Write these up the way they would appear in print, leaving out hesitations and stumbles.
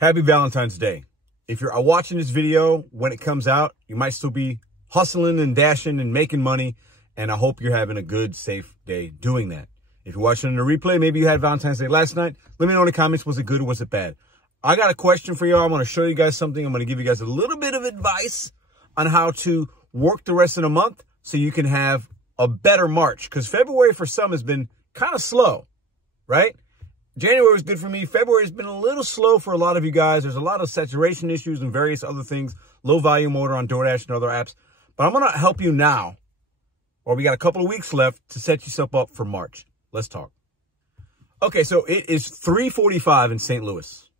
Happy Valentine's Day. If you're watching this video when it comes out, you might still be hustling and dashing and making money. And I hope you're having a good, safe day doing that. If you're watching the replay, maybe you had Valentine's Day last night. Let me know in the comments, was it good or was it bad? I got a question for y'all. I'm going to show you guys something. I'm going to give you guys a little bit of advice on how to work the rest of the month so you can have a better March. Because February for some has been kind of slow, right? January was good for me. February has been a little slow for a lot of you guys. There's a lot of saturation issues and various other things. Low volume order on DoorDash and other apps. But I'm going to help you now, or we got a couple of weeks left to set yourself up for March. Let's talk. Okay, so it is 3:45 in St. Louis.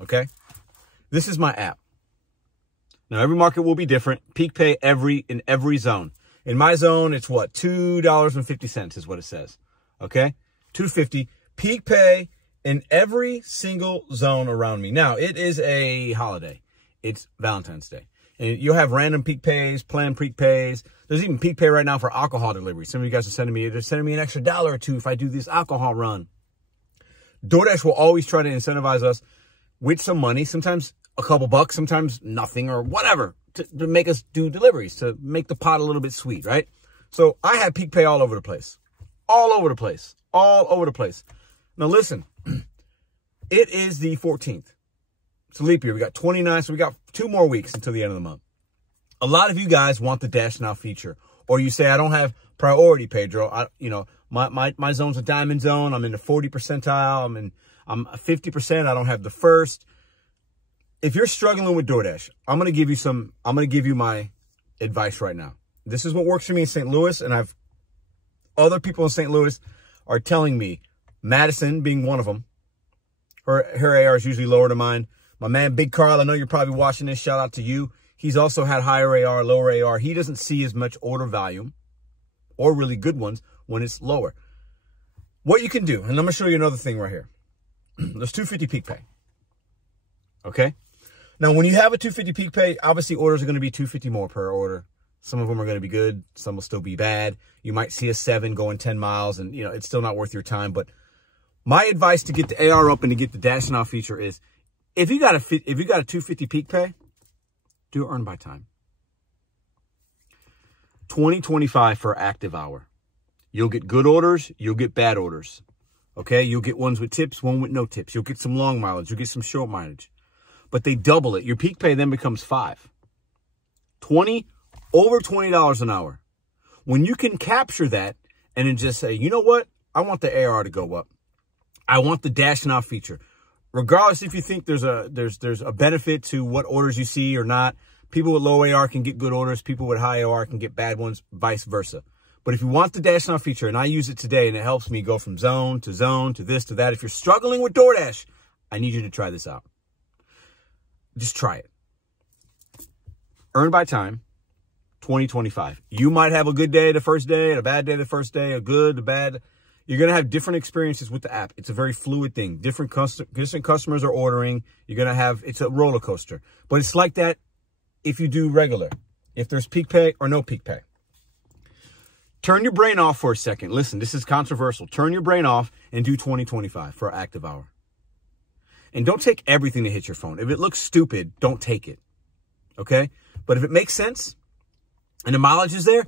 Okay? This is my app. Now, every market will be different. Peak pay in every zone. In my zone, it's what? $2.50 is what it says. Okay? $2.50. Peak pay in every single zone around me. Now, it is a holiday. It's Valentine's Day. And you'll have random peak pays, planned peak pays. There's even peak pay right now for alcohol delivery. Some of you guys are sending me an extra $1 or $2 if I do this alcohol run. DoorDash will always try to incentivize us with some money, sometimes a couple bucks, sometimes nothing or whatever, to make us do deliveries, to make the pot a little bit sweet, right? So I have peak pay all over the place. All over the place. All over the place. Now, listen, it is the 14th. It's a leap year. We got 29, so we got 2 more weeks until the end of the month. A lot of you guys want the Dash Now feature, or you say, I don't have priority, Pedro. My zone's a diamond zone. I'm in the 40 percentile. I'm 50%. I don't have the first. If you're struggling with DoorDash, I'm going to give you my advice right now. This is what works for me in St. Louis, and other people in St. Louis are telling me, Madison being one of them. Her AR is usually lower than mine. My man, Big Carl, I know you're probably watching this. Shout out to you. He's also had higher AR, lower AR. He doesn't see as much order volume or really good ones when it's lower. What you can do, and I'm going to show you another thing right here. There's $2.50 peak pay. Okay? Now, when you have a $2.50 peak pay, obviously orders are going to be $2.50 more per order. Some of them are going to be good. Some will still be bad. You might see a 7 going 10 miles, and it's still not worth your time. But my advice to get the AR up and to get the Dash Now feature is, if you got a $2.50 peak pay, do earn by time. $20.25 for active hour. You'll get good orders. You'll get bad orders. Okay? You'll get ones with tips, one with no tips. You'll get some long mileage. You'll get some short mileage. But they double it. Your peak pay then becomes $5. Over $20 an hour. When you can capture that and then just say, you know what? I want the AR to go up. I want the Dash Now feature. Regardless if you think there's a benefit to what orders you see or not. People with low AR can get good orders. People with high AR can get bad ones, vice versa. But if you want the Dash Now feature, and I use it today, and it helps me go from zone to this to that. If you're struggling with DoorDash, I need you to try this out. Just try it. Earn by time. $20.25. You might have a good day the first day, a bad day the first day, a good, a bad. You're going to have different experiences with the app. It's a very fluid thing. Different customers are ordering. You're going to have, it's a roller coaster. But it's like that if you do regular, if there's peak pay or no peak pay. Turn your brain off for a second. Listen, this is controversial. Turn your brain off and do $20.25 for an active hour. And don't take everything that hits your phone. If it looks stupid, don't take it. Okay? But if it makes sense, and the mileage is there,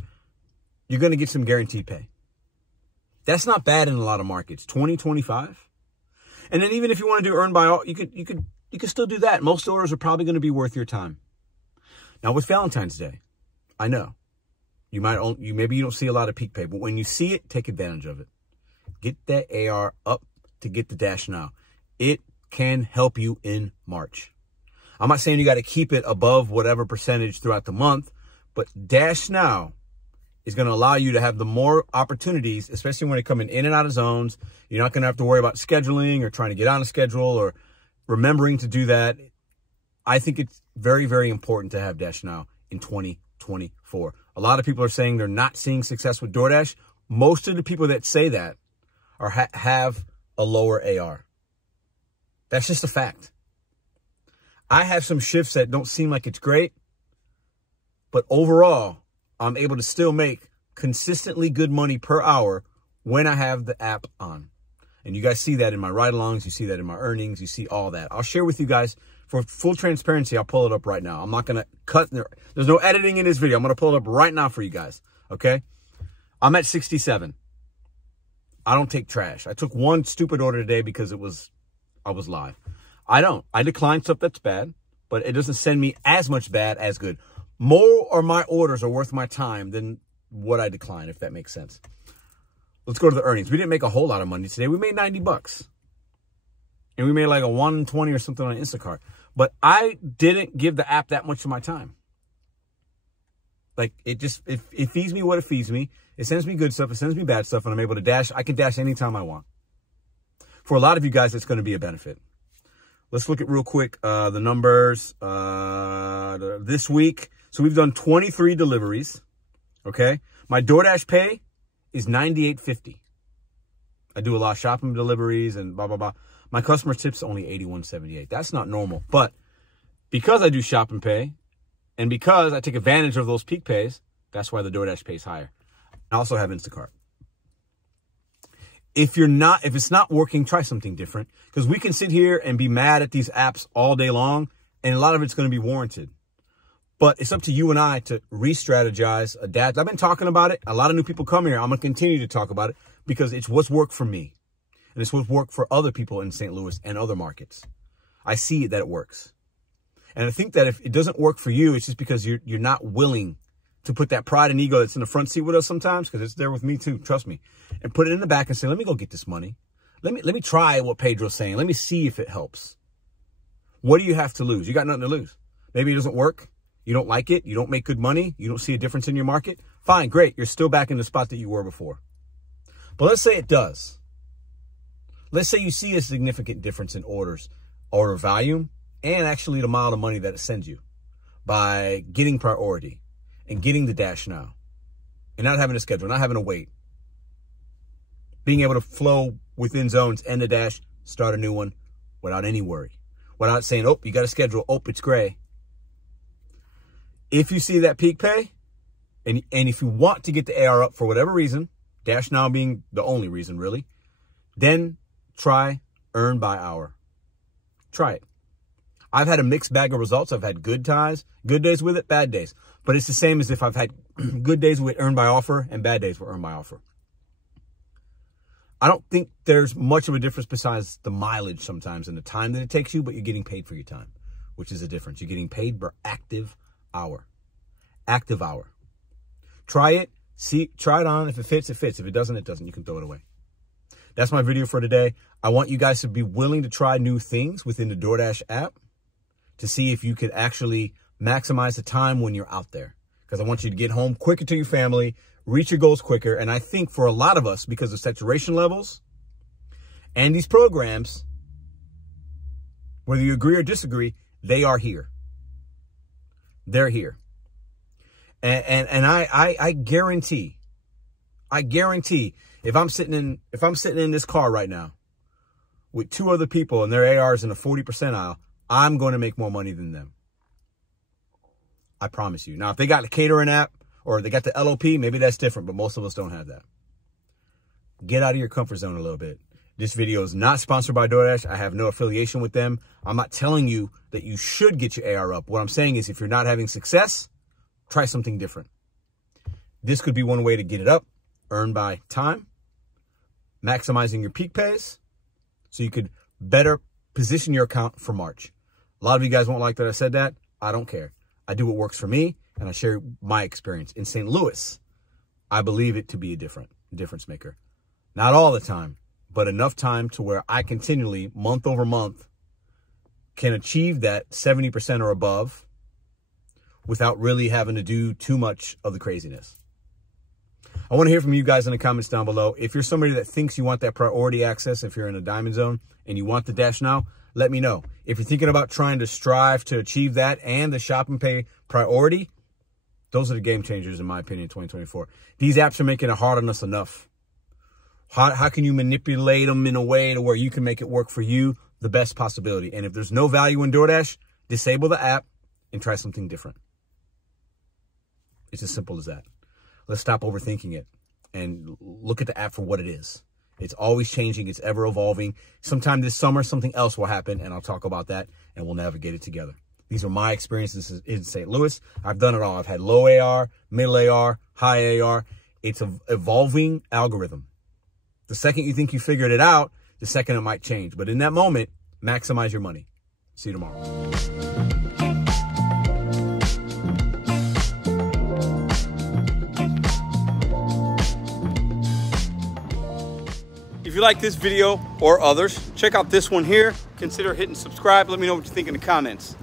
you're going to get some guaranteed pay. That's not bad in a lot of markets. $20.25. And then even if you want to do earn by all, you could still do that. Most orders are probably going to be worth your time. Now with Valentine's Day, I know maybe you don't see a lot of peak pay, but when you see it, take advantage of it. Get that AR up to get the Dash Now. It can help you in March. I'm not saying you got to keep it above whatever percentage throughout the month. But Dash Now is going to allow you to have the more opportunities, especially when you're coming in and out of zones. You're not going to have to worry about scheduling or trying to get on a schedule or remembering to do that. I think it's very, very important to have Dash Now in 2024. A lot of people are saying they're not seeing success with DoorDash. Most of the people that say that have a lower AR. That's just a fact. I have some shifts that don't seem like it's great. But overall, I'm able to still make consistently good money per hour when I have the app on. And you guys see that in my ride-alongs. You see that in my earnings. You see all that. I'll share with you guys. For full transparency, I'll pull it up right now. I'm not going to cut. There's no editing in this video. I'm going to pull it up right now for you guys. Okay? I'm at 67. I don't take trash. I took one stupid order today because I was live. I decline stuff that's bad, but it doesn't send me as much bad as good. More or my orders are worth my time than what I decline, if that makes sense. Let's go to the earnings. We didn't make a whole lot of money today. We made 90 bucks. And we made like a 120 or something on Instacart. But I didn't give the app that much of my time. Like, it feeds me what it feeds me. It sends me good stuff. It sends me bad stuff. And I'm able to dash. I can dash anytime I want. For a lot of you guys, it's going to be a benefit. Let's look at real quick the numbers this week. So we've done 23 deliveries. Okay. My DoorDash pay is $98.50. I do a lot of shopping deliveries and blah, blah, blah. My customer tips only $81.78. That's not normal. But because I do shop and pay, and because I take advantage of those peak pays, that's why the DoorDash pays higher. I also have Instacart. If it's not working, try something different. Because we can sit here and be mad at these apps all day long, and a lot of it's going to be warranted. But it's up to you and I to re-strategize, adapt. I've been talking about it. A lot of new people come here. I'm going to continue to talk about it because it's what's worked for me. And it's what's worked for other people in St. Louis and other markets. I see that it works. And I think that if it doesn't work for you, it's just because you're not willing to put that pride and ego that's in the front seat with us sometimes, because it's there with me too, trust me, and put it in the back and say, let me go get this money. Let me try what Pedro's saying. Let me see if it helps. What do you have to lose? You got nothing to lose. Maybe it doesn't work. You don't like it. You don't make good money. You don't see a difference in your market. Fine, great. You're still back in the spot that you were before. But let's say it does. Let's say you see a significant difference in order volume, and actually the amount of money that it sends you by getting priority and getting the dash now and not having a schedule, not having to wait, being able to flow within zones, end the dash, start a new one without any worry, without saying, oh, you got a schedule. Oh, it's gray. If you see that peak pay and if you want to get the AR up for whatever reason, dash now being the only reason really, then try earn by hour. Try it. I've had a mixed bag of results. I've had good days with it, bad days. But it's the same as if I've had good days with earn by offer and bad days with earn by offer. I don't think there's much of a difference besides the mileage sometimes and the time that it takes you, but you're getting paid for your time, which is the difference. You're getting paid per active hour. Active hour. Try it. Try it on. If it fits, it fits. If it doesn't, it doesn't. You can throw it away. That's my video for today. I want you guys to be willing to try new things within the DoorDash app to see if you could actually maximize the time when you're out there. Because I want you to get home quicker to your family, reach your goals quicker. And I think for a lot of us, because of saturation levels and these programs, whether you agree or disagree, they are here. They're here. And I guarantee if I'm sitting in this car right now with two other people and their ARs in the 40% aisle, I'm going to make more money than them. I promise you. Now, if they got the catering app or they got the LOP, maybe that's different, but most of us don't have that. Get out of your comfort zone a little bit. This video is not sponsored by DoorDash. I have no affiliation with them. I'm not telling you that you should get your AR up. What I'm saying is if you're not having success, try something different. This could be one way to get it up, earn by time, maximizing your peak pays, so you could better position your account for March. A lot of you guys won't like that I said that. I don't care. I do what works for me, and I share my experience. In St. Louis, I believe it to be a difference maker. Not all the time, but enough time to where I continually, month over month, can achieve that 70% or above without really having to do too much of the craziness. I want to hear from you guys in the comments down below. If you're somebody that thinks you want that priority access, if you're in a diamond zone and you want the dash now, let me know. If you're thinking about trying to strive to achieve that and the shop and pay priority, those are the game changers, in my opinion, in 2024. These apps are making it hard on us enough. How can you manipulate them in a way to where you can make it work for you the best possibility? And if there's no value in DoorDash, disable the app and try something different. It's as simple as that. Let's stop overthinking it and look at the app for what it is It's always changing. It's ever evolving. Sometime this summer, something else will happen, and I'll talk about that, and we'll navigate it together. These are my experiences in St. Louis. I've done it all. I've had low AR, middle AR, high AR. It's an evolving algorithm. The second you think you figured it out, the second it might change. But in that moment, maximize your money. See you tomorrow. If you like this video or others, check out this one here. Consider hitting subscribe. Let me know what you think in the comments.